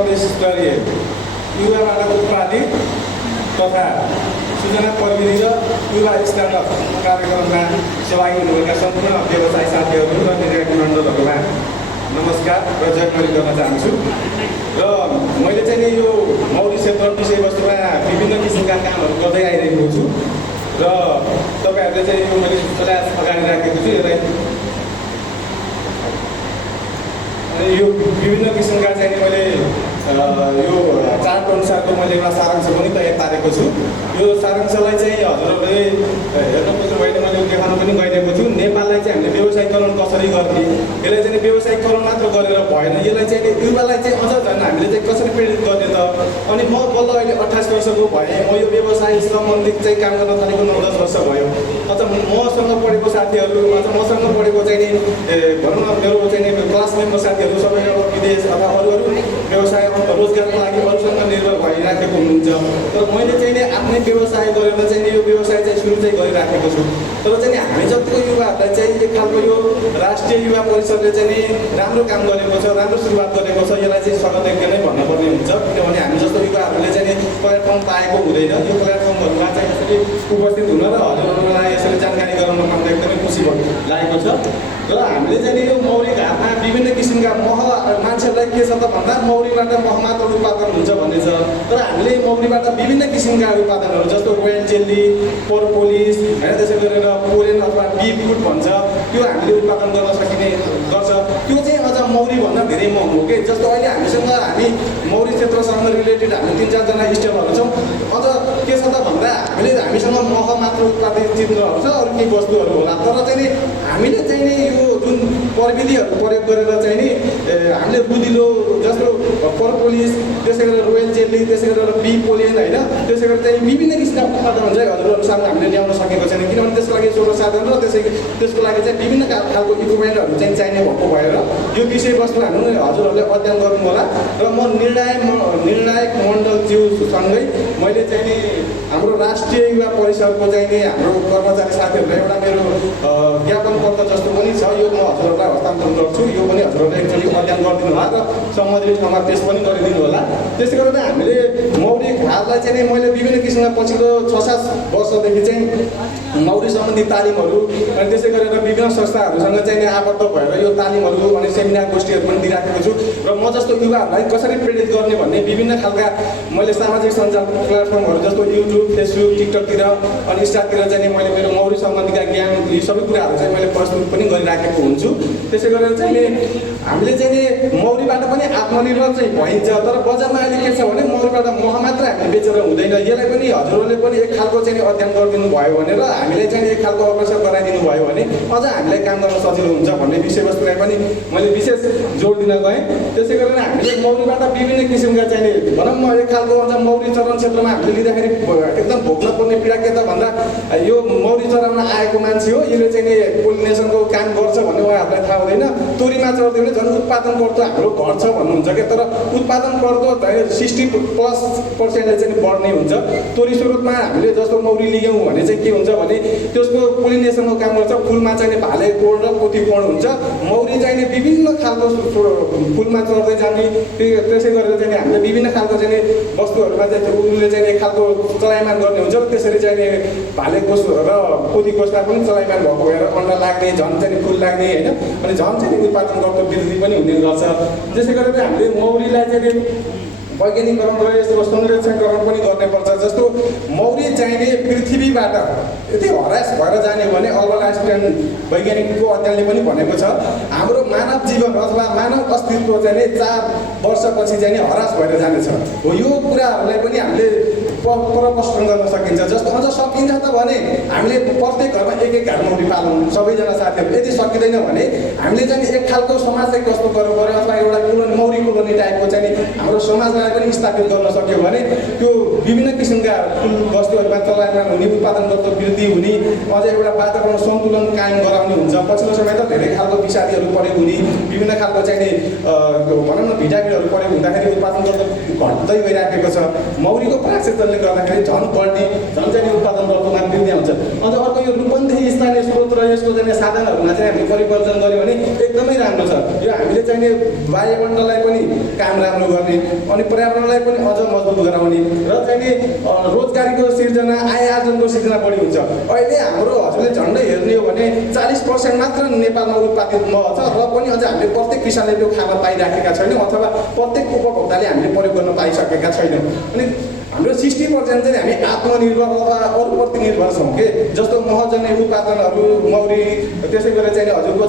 प्रदेश स्तरीय युवाबाट उत्पादित तथा सूचना प्रविधि र युवा स्टार्टअप कार्यक्रममा सहभागी हुनुभएका सम्पूर्ण व्यवसाय साथीहरू र निर्वाचक मण्डलहरूमा नमस्कार र जयमरी गर्न चाहन्छु। र मैले चाहिँ यो मौरी क्षेत्र विषयवस्तुमा विभिन्न किसिमका कामहरू गर्दै आइरहेको छु र तपाईँहरूले चाहिँ यो मैले प्रयास अगाडि राखेको छु। यो विभिन्न किसिमका चाहिँ मैले यो चार्ट अनुसारको मैले एउटा सारांश पनि तयार पारेको छु। यो सारांशलाई चाहिँ हजुरहरूले हेर्नुपर्छ, मैले देखाउन पनि गइरहेको छु। नेपाललाई चाहिँ हामीले व्यवसायीकरण कसरी गर्ने, यसलाई चाहिँ व्यवसायीकरण मात्र गरेर भएन, यसलाई चाहिँ युवालाई चाहिँ अझ झन् हामीले चाहिँ कसरी प्रेरित गर्ने त। अनि म बल्ल अहिले 28 वर्षको भएँ, म यो व्यवसाय सम्बन्धित चाहिँ काम गर्न थालेको 9-10 वर्ष भयो। अझ मसँग पढेको साथीहरू, अझ मसँग पढेको चाहिँ भनौँ न मेरो चाहिँ क्लासमेटको साथीहरू सबै विदेश अथवा अरू व्यवसाय रोजगारको लागि अरूसँग निर्भर भइराखेको हुनुहुन्छ। तर मैले चाहिँ आफ्नै व्यवसाय गरेर चाहिँ यो व्यवसाय चाहिँ सुरु चाहिँ गरिराखेको छु। तर चाहिँ हामी जतिको युवाहरूलाई चाहिँ एक खालको यो राष्ट्रिय युवा परिषदले चाहिँ राम्रो काम गरेको छ, राम्रो सुरुवात गरेको छ, यसलाई चाहिँ स्वागतयोग्य नै भन्नुपर्ने हुन्छ। किनभने हामी जस्तो युवाहरूले चाहिँ प्लेटफर्म पाएको हुँदैन। यो प्लेटफर्महरूमा चाहिँ यसरी उपस्थित हुन र हजुरहरूलाई यसरी जानकारी गराउन पाउँदा एकदमै खुसी लागेको छ। र हामीले चाहिँ यो मौरी घाममा विभिन्न किसिमका मह मान्छेहरूलाई के छ त भन्दा मौरीबाट मह मात्र उत्पादन हुन्छ भन्ने छ। तर हामीले मौरीबाट विभिन्न किसिमका उत्पादनहरू जस्तो रोयल जेली, पोरपोलिस होइन, त्यसै गरेर पोलेन अथवा बी फुड भन्छ, त्यो हामीले उत्पादन गर्न सकिने गर्छ। त्यो चाहिँ अझ मौरीभन्दा धेरै महँगो के। जस्तो अहिले हामी मौरी क्षेत्रसँग रिलेटेड हामी 3-4 जना स्टेपहरू छौँ। अझ के छ त भन्दा हामीसँग मह मात्र उत्पादित चित्रहरू छ, अरू केही वस्तुहरू होला। तर चाहिँ हामीले चाहिँ यो जुन प्रविधिहरू प्रयोग गरेर चाहिँ नि हामीले रुदिलो जस्तो पर्पोलिस, त्यसै गरेर रोयल जेली, त्यसै गरेर बी पोलिन होइन, त्यसै गरेर चाहिँ विभिन्न किसिमका उत्पादनहरू चाहिँ हजुरहरू सामु हामीले ल्याउन सकेको छैन। किनभने त्यसको लागि साधन र त्यसको लागि चाहिँ विभिन्न खालको इक्विपमेन्टहरू चाहिँ चाहिने भएको भएर यो विषयवस्तु हजुरहरूले अध्ययन गर्नु होला। र म निर्णायक मण्डलज्यूसँगै मैले चाहिँ नि हाम्रो राष्ट्रिय युवा परिषदको चाहिँ नि हाम्रो कर्मचारी साथीहरूलाई एउटा मेरो ज्ञापन पत्र जस्तो पनि छ, यो म हजुरहरूलाई हस्तान्तरण गर्छु। यो पनि हजुरहरूले एकचोटि अध्ययन गरिदिनु होला र सम्बन्धित ठाउँमा पेश पनि गरिदिनु होला। त्यसै गरेर हामीले मौरी घामलाई चाहिँ मैले विभिन्न किसिमका पछिल्लो 6-7 वर्षदेखि चाहिँ मौरी सम्बन्धी तालिमहरू अनि त्यसै गरेर विभिन्न संस्थाहरूसँग चाहिँ आबद्ध भएर यो तालिमहरू अनि सेमिनार गोष्ठीहरू पनि दिइराखेको छु। र म जस्तो युवाहरूलाई कसरी प्रेरित गर्ने भन्ने विभिन्न खालका मैले सामाजिक सञ्जाल प्लेटफर्महरू जस्तो युट्युब, फेसबुक, टिकटकतिर अनि इन्स्टातिर चाहिँ मैले मेरो मौरी सम्बन्धीका ज्ञान यी सबै कुराहरू चाहिँ मैले प्रस्तुत पनि गरिराखेको हुन्छु। त्यसै गरेर चाहिँ हामीले चाहिँ मौरीबाट पनि आत्मनिर्भर चाहिँ भइन्छ। तर बजारमा अहिले के छ भने मौरीबाट मह मात्र हामीले बेचेर हुँदैन। यसलाई पनि हजुरहरूले पनि एक खालको चाहिँ अध्ययन गरिदिनु भयो भने र हामीले चाहिँ एक खालको अग्रसर गराइदिनु भयो भने अझ हामीलाई काम गर्न सजिलो हुन्छ भन्ने विषयवस्तुलाई पनि मैले विशेष जोड दिन गएँ। त्यसै गरेर हामीले मौरीबाट विभिन्न किसिमका चाहिँ भनौँ न एक खालको अझ मौरी चरण क्षेत्रमा हामीले लिँदाखेरि एकदम भोग्न पर्ने पीडा के त भन्दा यो मौरी चराउन आएको मान्छे हो, यसले चाहिँ पोलिनेसनको काम गर्छ भन्ने उहाँहरूलाई थाहा हुँदैन। तोरीमा चढ्दै भने झन् उत्पादन पर्दो हाम्रो घट्छ भन्नुहुन्छ क्या। तर उत्पादन पर्दो 60+% चाहिँ बढ्ने हुन्छ। तोरी स्रोतमा हामीले जस्तो मौरी लियौँ भने चाहिँ के हुन्छ भने त्यसको पोलिनेसनको काम गर्छ। फुलमा चाहिँ भाले कोण र पोथी कोण हुन्छ। मौरी चाहिँ विभिन्न खालको फुलमा चढ्दै जाने, त्यसै गरेर चाहिँ हामीले विभिन्न खालको चाहिँ वस्तुहरूमा चाहिँ उसले चाहिँ एक खालको चलायमान गर्ने हुन्छ। त्यसरी चाहिँ भाले कोष र पोथी कोषमा पनि चलायमान भएको भएर अन्डा लाग्ने, झन् चाहिँ फुल लाग्ने होइन, अनि झन् चाहिँ उत्पादन गर्दा वृद्धि पनि हुने गर्छ। त्यसै गरेर हामीले मौरीलाई चाहिँ वैज्ञानिकरण र यसको संरक्षणकरण पनि गर्नुपर्छ। जस्तो मौरी चाहिने पृथ्वीबाट यदि हरास भएर जाने हो भने अल्बर्ट आइन्स्टाइन वैज्ञानिकको अध्ययनले पनि भनेको छ हाम्रो मानव जीवन अथवा मानव अस्तित्व चाहिँ 4 वर्षपछि चाहिँ हरास भएर जानेछ। हो यो कुराहरूलाई पनि हामीले प्रस्फुटन गर्न सकिन्छ। जस्तो अझ सकिन्छ त भने हामीले प्रत्येक घरमा एक घाट मौरी पालौँ सबैजना साथीहरू। यदि सकिँदैन भने हामीले चाहिँ एक खालको समाज चाहिँ कस्तो गर्नु पर्यो अथवा एउटा कोलोनी मौरी कोलोनी टाइपको चाहिँ हाम्रो समाजलाई पनि स्थापित गर्न सक्यो भने त्यो विभिन्न किसिमका फुल वस्तुहरूमा चलायमान हुने, उत्पादन गर्दा वृद्धि हुने, अझ एउटा वातावरण सन्तुलन कायम गराउने हुन्छ। पछिल्लो समय त धेरै खालको विषादीहरू प्रयोग हुने, विभिन्न खालको चाहिँ भनौँ न भिटामिनहरू प्रयोग हुँदाखेरि उत्पादन गर्दा घट्दै गइराखेको छ। मौरीको प्रायश्चित परिवर्तनले गर्दाखेरि झन् बढ्ने झन् चाहिँ उत्पादनतर्फमा वृद्धि हुन्छ। अन्त अर्को यो रूपन्देही स्थानीय स्रोत र यसको चाहिँ साधनहरूमा चाहिँ हामीले परिवर्तन गऱ्यौँ भने एकदमै राम्रो छ। यो हामीले चाहिँ वायुमण्डललाई पनि काम राम्रो गर्ने अनि पर्यावरणलाई पनि अझ मजबुत गराउने र चाहिँ रोजगारीको सिर्जना आय आर्जनको सिर्जना बढी हुन्छ। अहिले हाम्रो हजुरले झन्डै हेर्ने हो भने 40% मात्र नेपालमा उत्पादित मह छ र पनि अझ हामीले प्रत्येक किसानले त्यो खान पाइराखेका छैनौँ अथवा प्रत्येक उपभोक्ताले हामीले प्रयोग गर्न पाइसकेका छैनौँ। अनि हाम्रो 60% चाहिँ हामी आत्मनिर्भर अथवा अरूप्रति निर्भर छौँ के, जस्तो महजन्य उत्पादनहरू, मौरी, त्यसै गरेर चाहिँ हजुरको